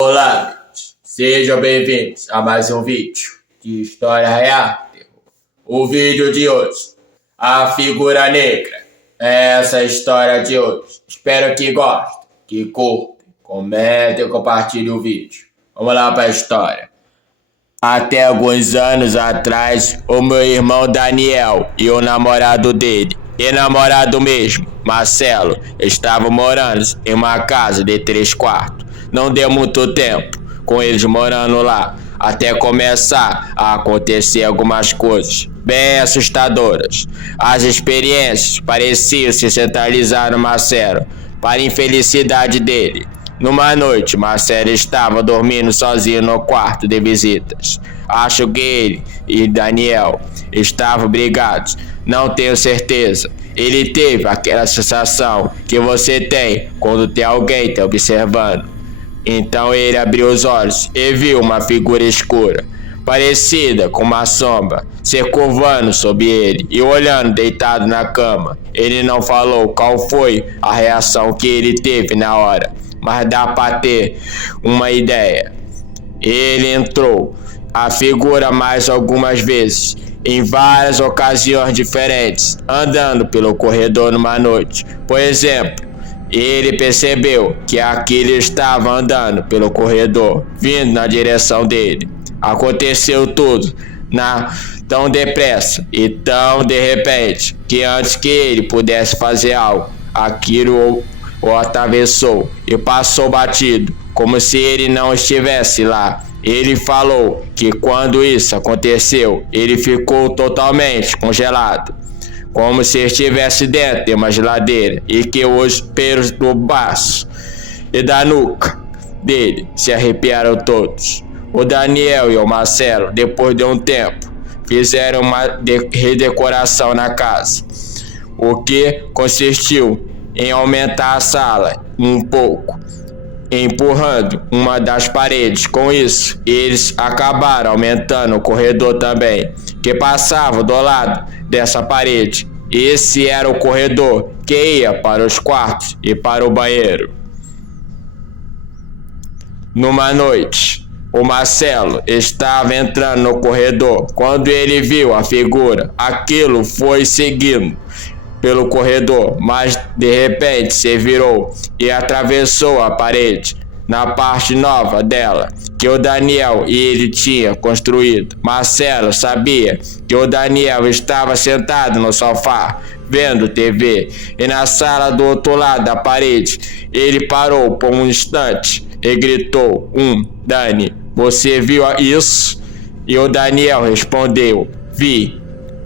Olá, amigos. Sejam bem-vindos a mais um vídeo de História Real. O vídeo de hoje, a figura negra. Essa é a história de hoje. Espero que gostem, que curtem, comentem e compartilhem o vídeo. Vamos lá para a história. Até alguns anos atrás, o meu irmão Daniel e o namorado dele, e namorado mesmo, Marcelo, estavam morando em uma casa de 3 quartos. Não deu muito tempo com eles morando lá, até começar a acontecer algumas coisas bem assustadoras. As experiências pareciam se centralizar no Marcelo, para a infelicidade dele. Numa noite, Marcelo estava dormindo sozinho no quarto de visitas. Acho que ele e Daniel estavam brigados, não tenho certeza. Ele teve aquela sensação que você tem quando tem alguém te observando. Então ele abriu os olhos e viu uma figura escura, parecida com uma sombra, se curvando sobre ele e olhando deitado na cama. Ele não falou qual foi a reação que ele teve na hora, mas dá para ter uma ideia. Ele entrou a figura mais algumas vezes, em várias ocasiões diferentes, andando pelo corredor numa noite. Por exemplo, ele percebeu que aquele estava andando pelo corredor, vindo na direção dele. Aconteceu tudo tão depressa e tão de repente, que antes que ele pudesse fazer algo, aquilo o atravessou e passou batido, como se ele não estivesse lá. Ele falou que quando isso aconteceu, ele ficou totalmente congelado, como se estivesse dentro de uma geladeira, e que os pelos do baço e da nuca dele se arrepiaram todos. O Daniel e o Marcelo, depois de um tempo, fizeram uma redecoração na casa, o que consistiu em aumentar a sala um pouco, empurrando uma das paredes. Com isso, eles acabaram aumentando o corredor também, que passava do lado dessa parede. Esse era o corredor que ia para os quartos e para o banheiro. Numa noite, o Marcelo estava entrando no corredor quando ele viu a figura. Aquilo foi seguindo pelo corredor, mas de repente se virou e atravessou a parede na parte nova dela, que o Daniel e ele tinham construído. Marcelo sabia que o Daniel estava sentado no sofá, vendo TV, e na sala do outro lado da parede. Ele parou por um instante e gritou: Dani, você viu isso? E o Daniel respondeu: vi.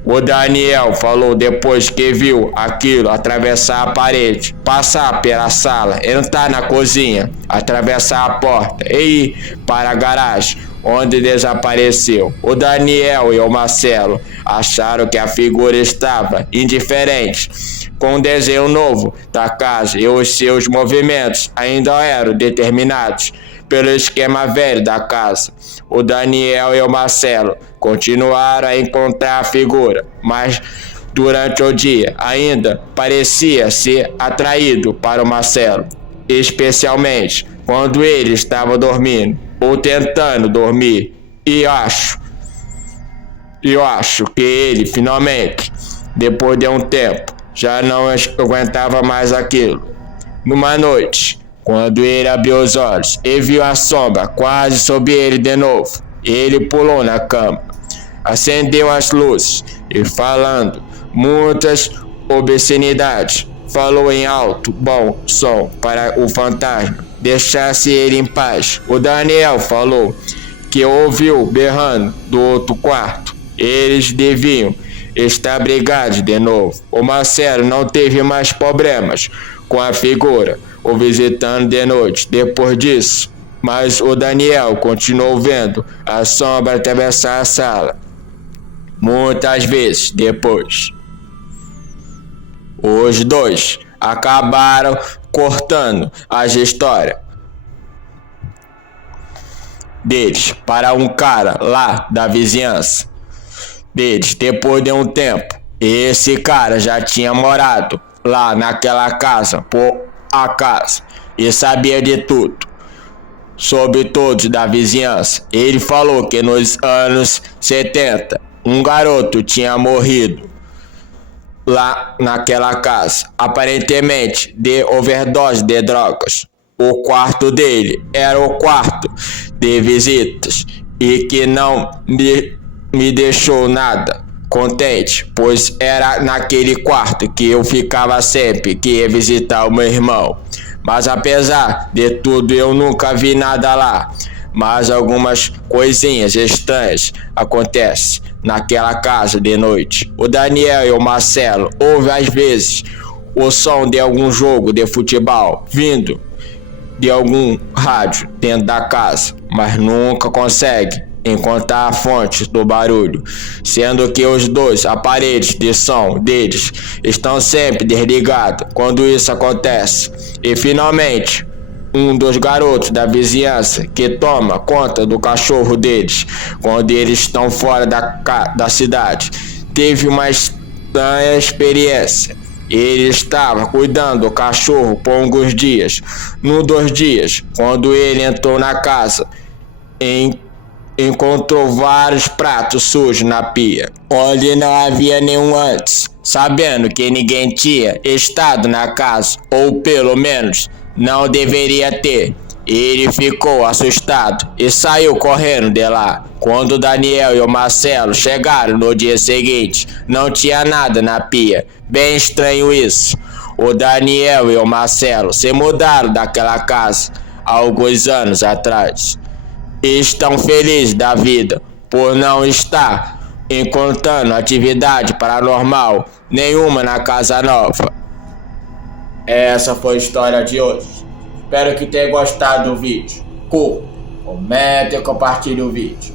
O Daniel falou depois que viu aquilo atravessar a parede, passar pela sala, entrar na cozinha, atravessar a porta e ir para a garagem, onde desapareceu. O Daniel e o Marcelo acharam que a figura estava indiferente com o desenho novo da casa, e os seus movimentos ainda eram determinados pelo esquema velho da casa. O Daniel e o Marcelo continuaram a encontrar a figura, mas durante o dia ainda parecia ser atraído para o Marcelo, especialmente quando ele estava dormindo ou tentando dormir. E eu acho que ele finalmente, depois de um tempo, já não aguentava mais aquilo. Numa noite, quando ele abriu os olhos e viu a sombra quase sob ele de novo, ele pulou na cama, acendeu as luzes e, falando muitas obscenidades, falou em alto bom som para o fantasma deixasse ele em paz. O Daniel falou que ouviu berrando do outro quarto. Eles deviam estar brigados de novo. O Marcelo não teve mais problemas com a figura o visitando de noite depois disso, mas o Daniel continuou vendo a sombra atravessar a sala muitas vezes depois. Os dois acabaram cortando as histórias deles para um cara lá da vizinhança deles depois de um tempo. Esse cara já tinha morado lá naquela casa por acaso e sabia de tudo. sobre todos da vizinhança. Ele falou que nos anos 70 um garoto tinha morrido lá naquela casa, aparentemente de overdose de drogas. O quarto dele era o quarto de visitas e que não me deixou nada contente, pois era naquele quarto que eu ficava sempre que ia visitar o meu irmão. Mas apesar de tudo eu nunca vi nada lá. Mas algumas coisinhas estranhas acontecem naquela casa de noite. O Daniel e o Marcelo ouvem às vezes o som de algum jogo de futebol vindo de algum rádio dentro da casa, mas nunca consegue encontrar a fonte do barulho, sendo que os dois aparelhos de som deles estão sempre desligados quando isso acontece. E finalmente, um dos garotos da vizinhança que toma conta do cachorro deles quando eles estão fora da cidade teve uma estranha experiência. Ele estava cuidando do cachorro por alguns dias. Num dos dias, quando ele entrou na casa, encontrou vários pratos sujos na pia, onde não havia nenhum antes. Sabendo que ninguém tinha estado na casa, ou pelo menos não deveria ter, ele ficou assustado e saiu correndo de lá. Quando Daniel e o Marcelo chegaram no dia seguinte, não tinha nada na pia. Bem estranho isso. O Daniel e o Marcelo se mudaram daquela casa há alguns anos atrás e estão felizes da vida por não estar encontrando atividade paranormal nenhuma na casa nova. Essa foi a história de hoje. Espero que tenha gostado do vídeo. Curta, comente e compartilhe o vídeo.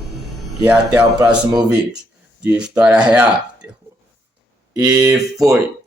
E até o próximo vídeo de História Real. E foi.